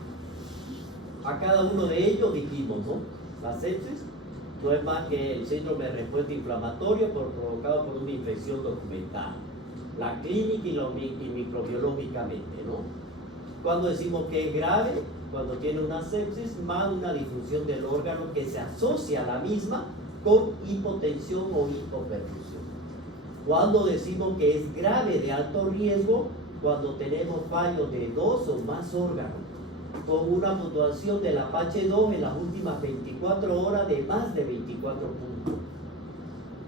A cada uno de ellos dijimos, ¿no? La sepsis no es más que el síndrome de respuesta inflamatoria provocado por una infección documentada. La clínica y microbiológicamente, ¿no? Cuando decimos que es grave, cuando tiene una sepsis más una disfunción del órgano que se asocia a la misma con hipotensión o hipoperfusión. Cuando decimos que es grave de alto riesgo, cuando tenemos fallos de 2 o más órganos, con una puntuación del Apache 2 en las últimas 24 horas de más de 24 puntos.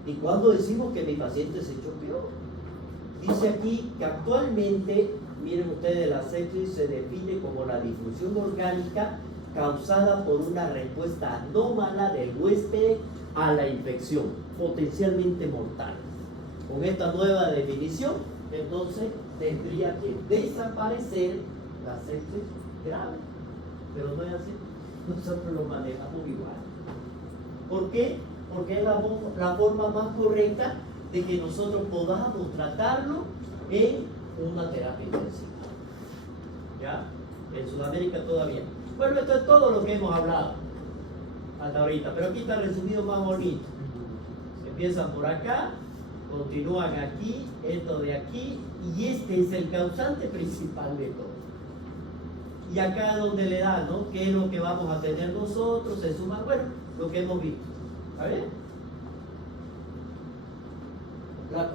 Y cuando decimos que mi paciente se choqueó, dice aquí que actualmente, miren ustedes, la sepsis se define como la disfunción orgánica causada por una respuesta anómala del huésped a la infección, potencialmente mortal. Con esta nueva definición, entonces tendría que desaparecer la sepsis grave, pero no es así. Nosotros lo manejamos igual. ¿Por qué? Porque es la forma más correcta de que nosotros podamos tratarlo en una terapia intensiva. ¿Ya? En Sudamérica todavía. Bueno, esto es todo lo que hemos hablado hasta ahorita, pero aquí está resumido más bonito. Empiezan por acá, continúan aquí, esto de aquí, y este es el causante principal de todo. Y acá es donde le da, ¿no? ¿Qué es lo que vamos a tener nosotros? Se suma, bueno, lo que hemos visto. ¿A ver?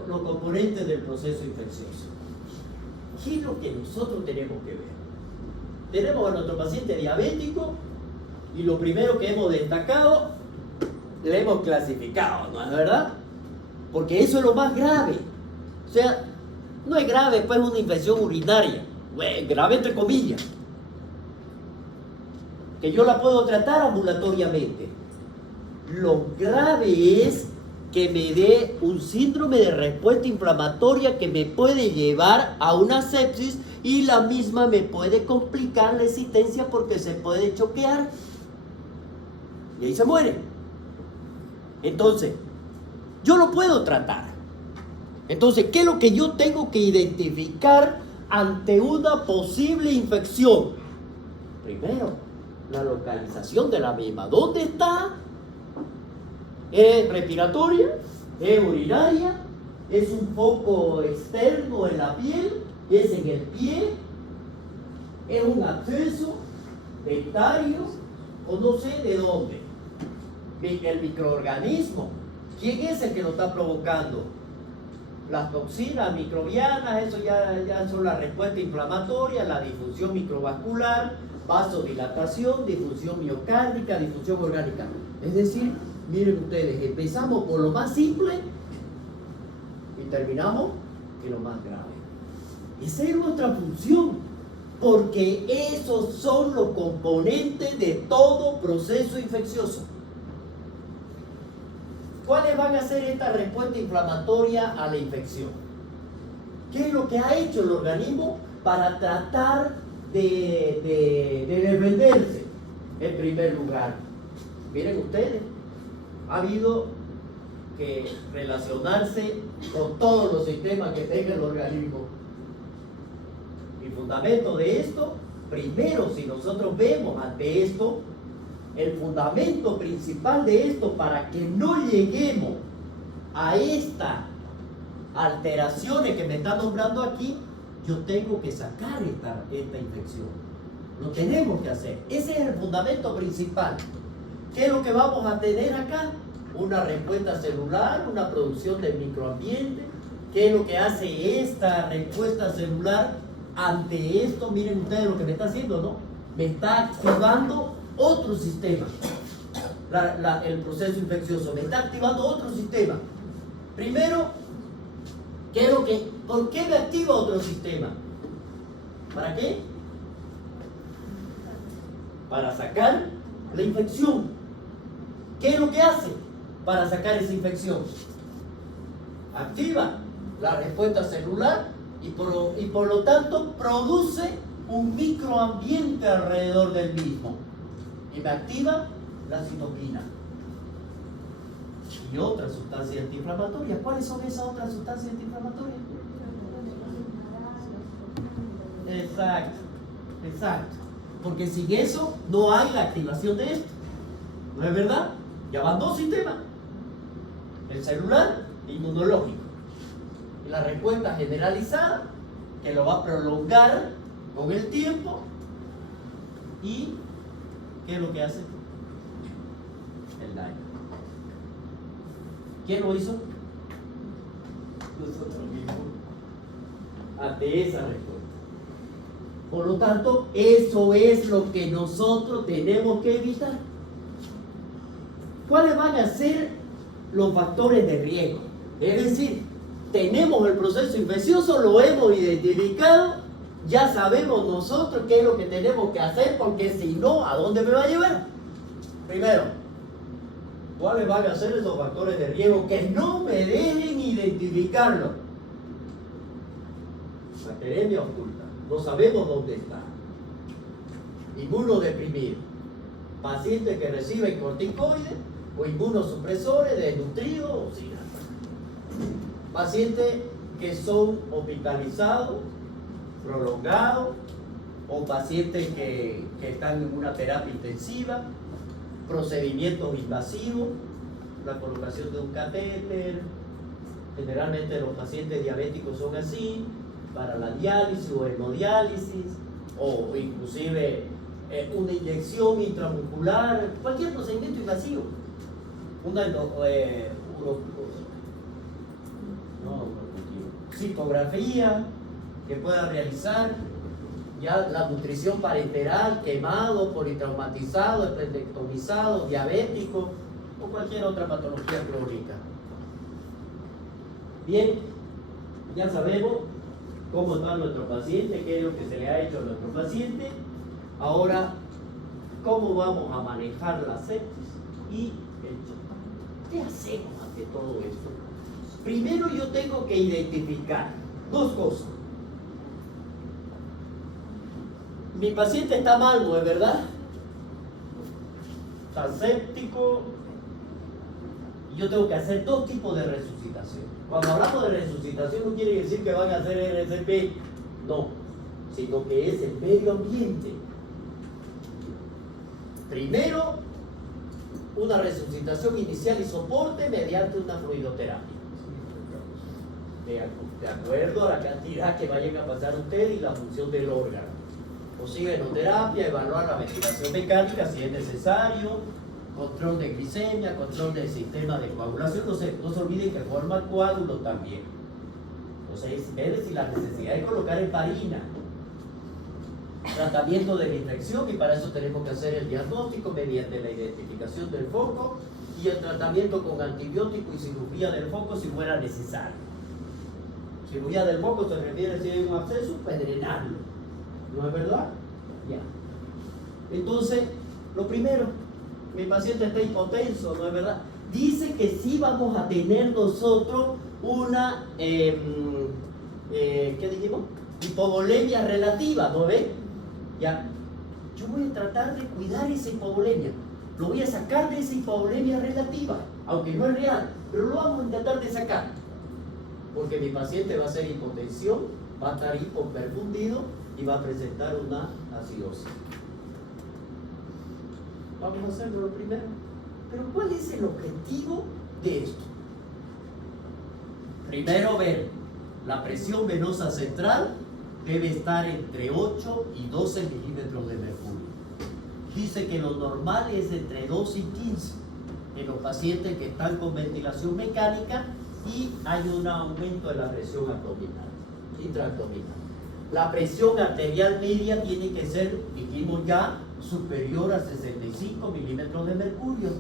Los componentes del proceso infeccioso. ¿Qué es lo que nosotros tenemos que ver? Tenemos a nuestro paciente diabético y lo primero que hemos destacado, le hemos clasificado, ¿no es verdad? Porque eso es lo más grave. O sea, no es grave, pues una infección urinaria. Bueno, grave entre comillas. Que yo la puedo tratar ambulatoriamente. Lo grave es que me dé un síndrome de respuesta inflamatoria que me puede llevar a una sepsis y la misma me puede complicar la existencia porque se puede choquear y ahí se muere. Entonces, yo lo puedo tratar. Entonces, ¿qué es lo que yo tengo que identificar ante una posible infección? Primero, la localización de la misma. ¿Dónde está? ¿Es respiratoria? ¿Es urinaria? ¿Es un foco externo en la piel? ¿Es en el pie? ¿Es un absceso dentario? O no sé de dónde. El microorganismo. ¿Quién es el que lo está provocando? Las toxinas microbianas, eso ya son la respuesta inflamatoria, la difusión microvascular, vasodilatación, difusión miocárdica, difusión orgánica. Es decir, miren ustedes, empezamos por lo más simple y terminamos en lo más grave. Esa es nuestra función, porque esos son los componentes de todo proceso infeccioso. ¿Cuáles van a ser esta respuesta inflamatoria a la infección? ¿Qué es lo que ha hecho el organismo para tratar de defenderse? En primer lugar, miren ustedes, ha habido que relacionarse con todos los sistemas que tenga el organismo. El fundamento de esto, primero, si nosotros vemos ante esto, el fundamento principal de esto para que no lleguemos a estas alteraciones que me están nombrando aquí, yo tengo que sacar esta infección. Lo tenemos que hacer. Ese es el fundamento principal. ¿Qué es lo que vamos a tener acá? Una respuesta celular, una producción de microambiente, ¿Qué es lo que hace esta respuesta celular ante esto? Miren ustedes lo que me está haciendo, ¿no? Me está activando otro sistema. El proceso infeccioso me está activando otro sistema. Primero, ¿por qué me activa otro sistema? ¿Para qué? Para sacar la infección. ¿Qué es lo que hace para sacar esa infección? Activa la respuesta celular y por lo tanto produce un microambiente alrededor del mismo. Y me activa la citokina y otras sustancias antiinflamatorias. ¿Cuáles son esas otras sustancias antiinflamatorias? Exacto. Porque sin eso no hay la activación de esto. ¿No es verdad? Ya van dos sistemas. El celular e inmunológico. Y la respuesta generalizada, que lo va a prolongar con el tiempo. ¿Y qué es lo que hace? El daño. ¿Quién lo hizo? Nosotros mismos. Ante esa respuesta. Por lo tanto, eso es lo que nosotros tenemos que evitar. ¿Cuáles van a ser los factores de riesgo? Es decir, tenemos el proceso infeccioso, lo hemos identificado, ya sabemos nosotros qué es lo que tenemos que hacer, porque si no, ¿a dónde me va a llevar? Primero, ¿cuáles van a ser esos factores de riesgo que no me dejen identificarlo? Bacteriemia oculta, no sabemos dónde está. Inmunodeprimido, pacientes que reciben corticoides o inmunosupresores desnutridos o sin nada. Pacientes que son hospitalizados, prolongados, o pacientes que están en una terapia intensiva, procedimientos invasivos, la colocación de un catéter. Generalmente los pacientes diabéticos son así, para la diálisis o hemodiálisis, o inclusive una inyección intramuscular, cualquier procedimiento invasivo. Una citografía que pueda realizar, ya la nutrición parenteral, quemado, politraumatizado, esplenectomizado, diabético o cualquier otra patología crónica. Bien, ya sabemos cómo está nuestro paciente, qué es lo que se le ha hecho a nuestro paciente. Ahora, ¿cómo vamos a manejar la sepsis y el shock? ¿Qué hacemos ante todo esto? Primero yo tengo que identificar dos cosas. Mi paciente está mal, ¿no es verdad? Está séptico. Y yo tengo que hacer dos tipos de resucitación. Cuando hablamos de resucitación no quiere decir que van a hacer RCP, no, sino que es el medio ambiente. Primero, una resucitación inicial y soporte mediante una fluidoterapia. De acuerdo a la cantidad que vayan a pasar usted y la función del órgano. Oxigenoterapia, evaluar la ventilación mecánica si es necesario, control de glicemia, control del sistema de coagulación. No se olviden que forma coágulo también. Entonces, ver si la necesidad de colocar heparina. Tratamiento de la infección, y para eso tenemos que hacer el diagnóstico mediante la identificación del foco y el tratamiento con antibiótico y cirugía del foco si fuera necesario. Cirugía del foco se refiere a si hay un absceso, pues drenarlo. ¿No es verdad? Ya. Entonces, lo primero, mi paciente está hipotenso, ¿no es verdad? Dice que sí vamos a tener nosotros una, ¿qué dijimos? Hipovolemia relativa, ¿no ven? Ya. Yo voy a tratar de cuidar esa hipovolemia. Lo voy a sacar de esa hipovolemia relativa, aunque no es real, pero lo vamos a intentar de sacar. Porque mi paciente va a hacer hipotensión, va a estar hipoperfundido y va a presentar una acidosis. Vamos a hacerlo lo primero. Pero ¿cuál es el objetivo de esto? Primero, ver la presión venosa central debe estar entre 8 y 12 milímetros de mercurio. Dice que lo normal es entre 12 y 15. En los pacientes que están con ventilación mecánica y hay un aumento de la presión abdominal, intraabdominal. La presión arterial media tiene que ser, dijimos ya, superior a 65 milímetros de mercurio.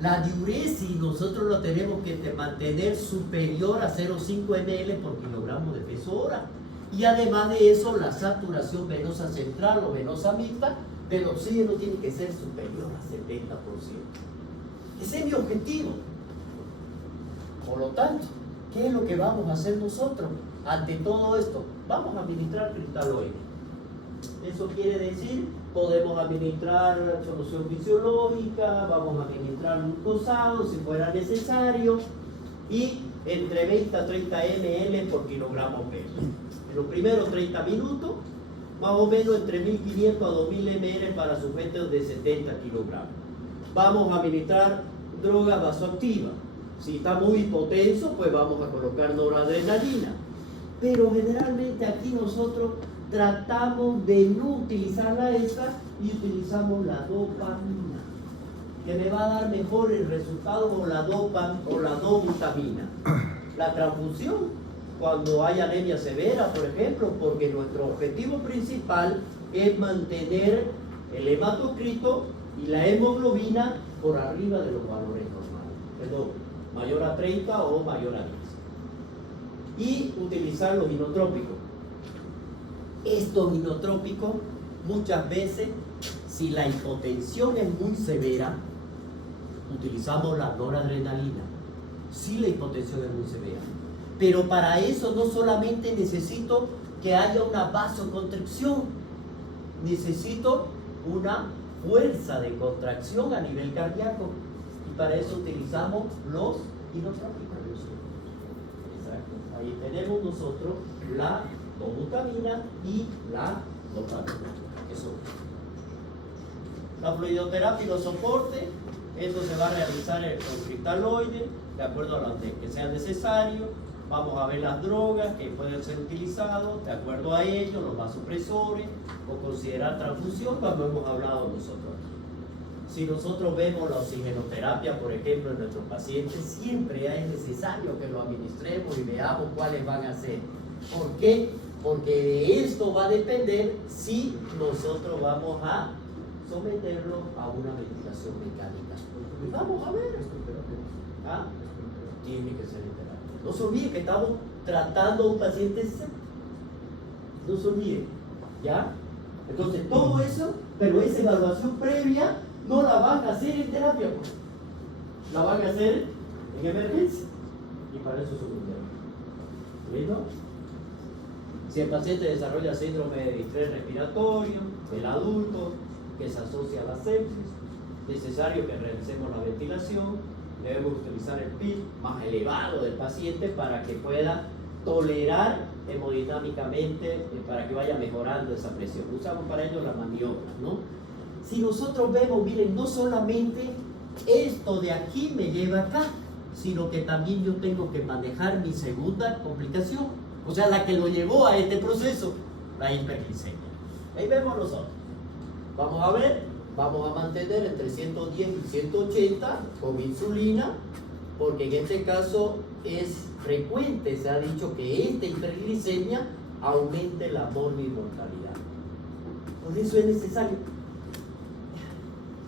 La diuresis nosotros lo tenemos que mantener superior a 0,5 ml por kilogramo de peso hora. Y además de eso, la saturación venosa central o venosa mixta del oxígeno tiene que ser superior a 70%. Ese es mi objetivo. Por lo tanto, ¿qué es lo que vamos a hacer nosotros ante todo esto? Vamos a administrar cristaloide. Eso quiere decir, podemos administrar solución fisiológica, vamos a administrar glucosado si fuera necesario, y entre 20 a 30 ml por kilogramo peso. En los primeros 30 minutos, más o menos entre 1500 a 2000 ml para sujetos de 70 kilogramos. Vamos a administrar droga vasoactiva. Si está muy hipotenso, pues vamos a colocar noradrenalina. Pero generalmente aquí nosotros tratamos de no utilizarla esta y utilizamos la dopamina, que me va a dar mejores resultados con la dobutamina. La transfusión, cuando hay anemia severa, por ejemplo, porque nuestro objetivo principal es mantener el hematocrito y la hemoglobina por arriba de los valores normales, perdón, mayor a 30 o mayor a 10. Y utilizar los inotrópicos. Estos inotrópicos, muchas veces, si la hipotensión es muy severa, utilizamos la noradrenalina. Si la hipotensión es muy severa. Pero para eso no solamente necesito que haya una vasoconstricción, necesito una fuerza de contracción a nivel cardíaco. Y para eso utilizamos los inotrópicos. Exacto. Ahí tenemos nosotros la dobutamina y la dopamina. Eso. La fluidoterapia y los soportes, esto se va a realizar con cristaloides, de acuerdo a lo que sea necesario. Vamos a ver las drogas que pueden ser utilizadas, de acuerdo a ello, los vasopresores, o considerar transfusión, como hemos hablado nosotros. Si nosotros vemos la oxigenoterapia, por ejemplo, en nuestros pacientes, siempre es necesario que lo administremos y veamos cuáles van a ser. ¿Por qué? Porque de esto va a depender si nosotros vamos a someterlo a una ventilación mecánica. Y vamos a ver. ¿Ah? Tiene que ser en terapia. No se olvide que estamos tratando a un paciente séptico. No se olvide. ¿Ya? Entonces, todo eso, pero esa evaluación previa no la van a hacer en terapia. La van a hacer en emergencia. Y para eso son un terapia. ¿Listo? Si el paciente desarrolla síndrome de distrés respiratorio, el adulto que se asocia a la sepsis, necesario que realicemos la ventilación, debemos utilizar el PIB más elevado del paciente para que pueda tolerar hemodinámicamente, para que vaya mejorando esa presión. Usamos para ello las maniobras, ¿no? Si nosotros vemos, miren, no solamente esto de aquí me lleva acá, sino que también yo tengo que manejar mi segunda complicación, o sea, la que lo llevó a este proceso, la hiperglicemia. Ahí vemos nosotros. Vamos a ver, vamos a mantener entre 110 y 180 con insulina, porque en este caso es frecuente, se ha dicho que esta hiperglicemia aumente la mortalidad. Por eso es necesario.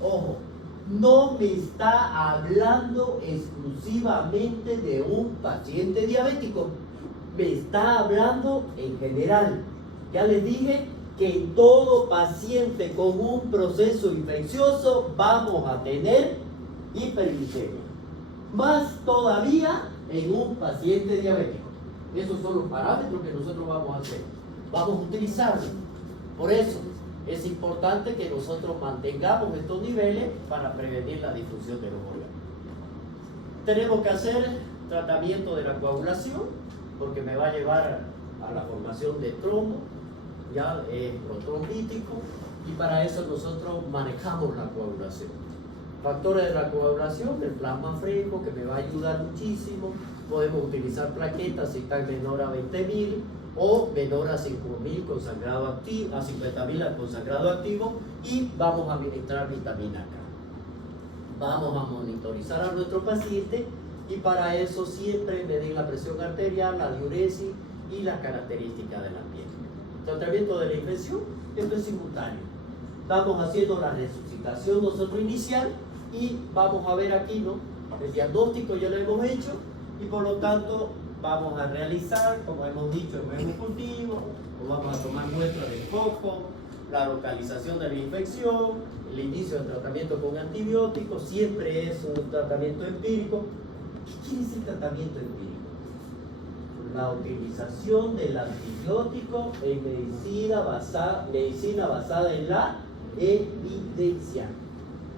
Ojo, no me está hablando exclusivamente de un paciente diabético, me está hablando en general. Ya les dije que en todo paciente con un proceso infeccioso vamos a tener hiperglicemia. Más todavía en un paciente diabético. Esos son los parámetros que nosotros vamos a hacer. Vamos a utilizarlos. Por eso es importante que nosotros mantengamos estos niveles para prevenir la difusión de los órganos. Tenemos que hacer tratamiento de la coagulación, porque me va a llevar a la formación de trombo, ya es protrombítico, y para eso nosotros manejamos la coagulación. Factores de la coagulación, el plasma fresco, que me va a ayudar muchísimo. Podemos utilizar plaquetas si están menor a 20.000 o menor a 5.000 con sangrado activo, a 50.000 con sangrado activo, y vamos a administrar vitamina K. Vamos a monitorizar a nuestro paciente y para eso siempre medir la presión arterial, la diuresis y las características de la piel. Tratamiento de la infección, esto es simultáneo. Estamos haciendo la resucitación nosotros inicial y vamos a ver aquí, ¿no? El diagnóstico ya lo hemos hecho y por lo tanto vamos a realizar, como hemos dicho, el mismo cultivo, o vamos a tomar muestras del foco, la localización de la infección, el inicio del tratamiento con antibióticos, siempre es un tratamiento empírico. ¿Qué quiere decir tratamiento empírico? La utilización del antibiótico en medicina basada en la evidencia.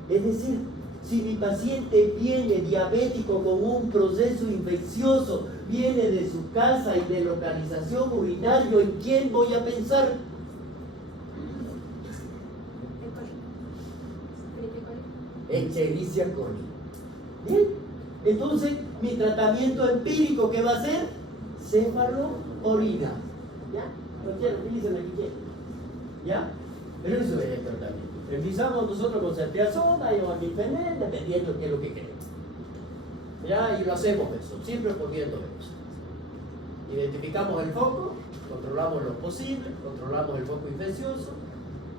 Es decir, si mi paciente viene diabético con un proceso infeccioso, viene de su casa y de localización urinario, ¿en quién voy a pensar? Escherichia coli. Bien, entonces mi tratamiento empírico, ¿qué va a ser? Céfalo, orina. ¿Ya? Cualquiera, utilicen la que quieran. ¿Ya? Pero eso es el tratamiento. Empezamos nosotros con ceftriaxona y omeprazol, dependiendo de qué es lo que queremos. ¿Ya? Y lo hacemos eso, siempre poniendo eso. Identificamos el foco, controlamos lo posible, controlamos el foco infeccioso.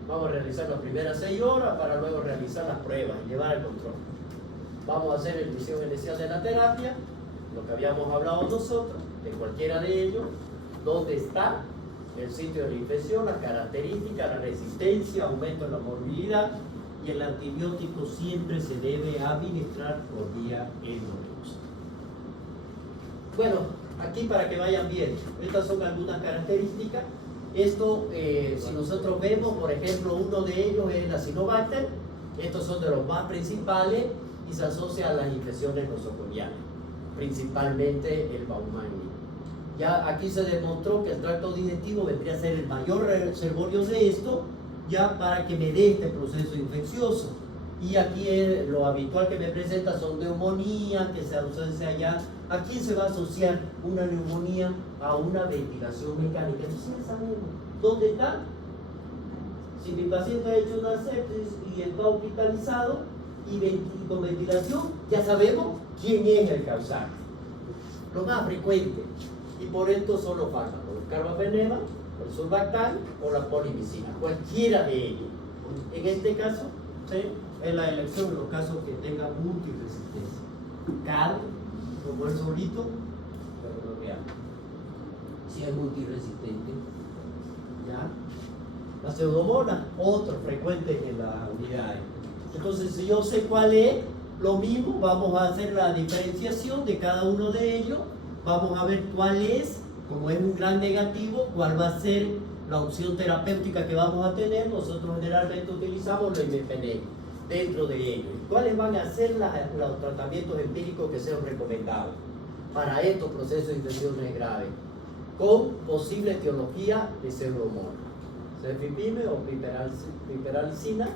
Vamos a realizar las primeras 6 horas para luego realizar las pruebas y llevar el control. Vamos a hacer el inicio inicial de la terapia, lo que habíamos hablado nosotros, de cualquiera de ellos, dónde está el sitio de la infección, las características, la resistencia, aumento en la morbilidad, y el antibiótico siempre se debe administrar por vía endovenosa. Bueno, aquí para que vayan bien, estas son algunas características. Esto, si nosotros vemos, por ejemplo, uno de ellos es la Acinetobacter. Estos son de los más principales y se asocia a las infecciones nosocomiales, principalmente el Baumanni. Ya aquí se demostró que el tracto digestivo vendría a ser el mayor reservorio de esto, ya para que me dé este proceso infeccioso. Y aquí lo habitual que me presenta son neumonías, que se asocia ya. ¿A quién se va a asociar una neumonía? A una ventilación mecánica. Entonces ya sabemos dónde está. Si mi paciente ha hecho una sepsis y está hospitalizado y con ventilación, ya sabemos quién es el causante. Lo más frecuente. Y por esto son los fármacos, el carbaprenema, el Survactal o la polimicina, cualquiera de ellos. En este caso, ¿sí?, es la elección en los casos que tengan multiresistencia. Cal, como el solito, pero no veamos. Si es multiresistente, ¿ya? La pseudomonas, otro frecuente en las unidades. Entonces, si yo sé cuál es, lo mismo, vamos a hacer la diferenciación de cada uno de ellos. Vamos a ver cuál es, como es un gran negativo, cuál va a ser la opción terapéutica que vamos a tener. Nosotros generalmente utilizamos la imipenem dentro de ellos. ¿Cuáles van a ser los tratamientos empíricos que sean recomendados para estos procesos de infecciones graves? Con posible etiología de pseudomonas, cefepime o piperacina,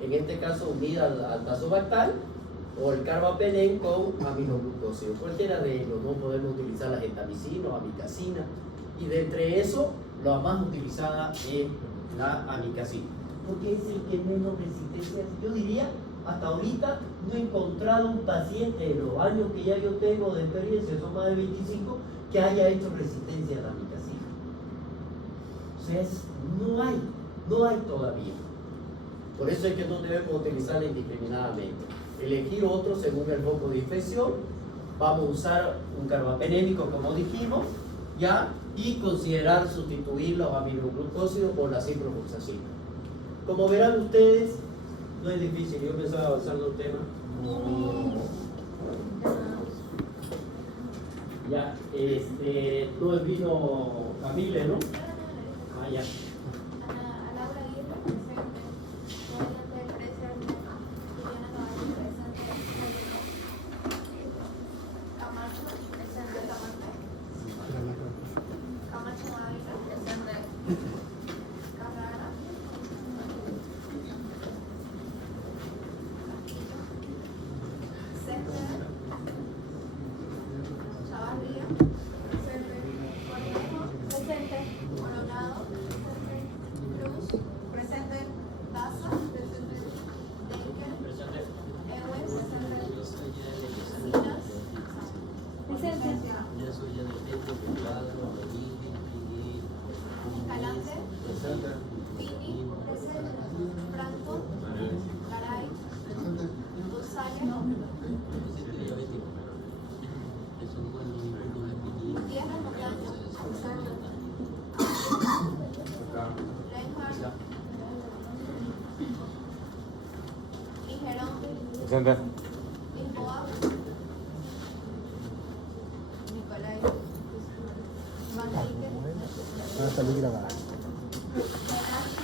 en este caso unida al tazobactal, o el carbapenem con aminoglucósido. Cualquiera de ellos, no podemos utilizar la gentamicina o amicacina, y de entre eso, la más utilizada es la amicacina, porque es el que menos resistencia. Yo diría, hasta ahorita no he encontrado un paciente en los años que ya yo tengo de experiencia, son más de 25, que haya hecho resistencia a la amicacina. O sea, no hay todavía. Por eso es que no debemos utilizarla indiscriminadamente. Elegir otro según el foco de infección. Vamos a usar un carbapenémico, como dijimos, ¿ya? Y considerar sustituir los aminoglucósidos por la ciprofloxacina. Como verán ustedes, no es difícil. Yo pensaba avanzar los temas. Ya, no vino Camille, ¿no? Ah, ya. Presente. Nicolai. Manrique. Va a salir grabada. Jonás.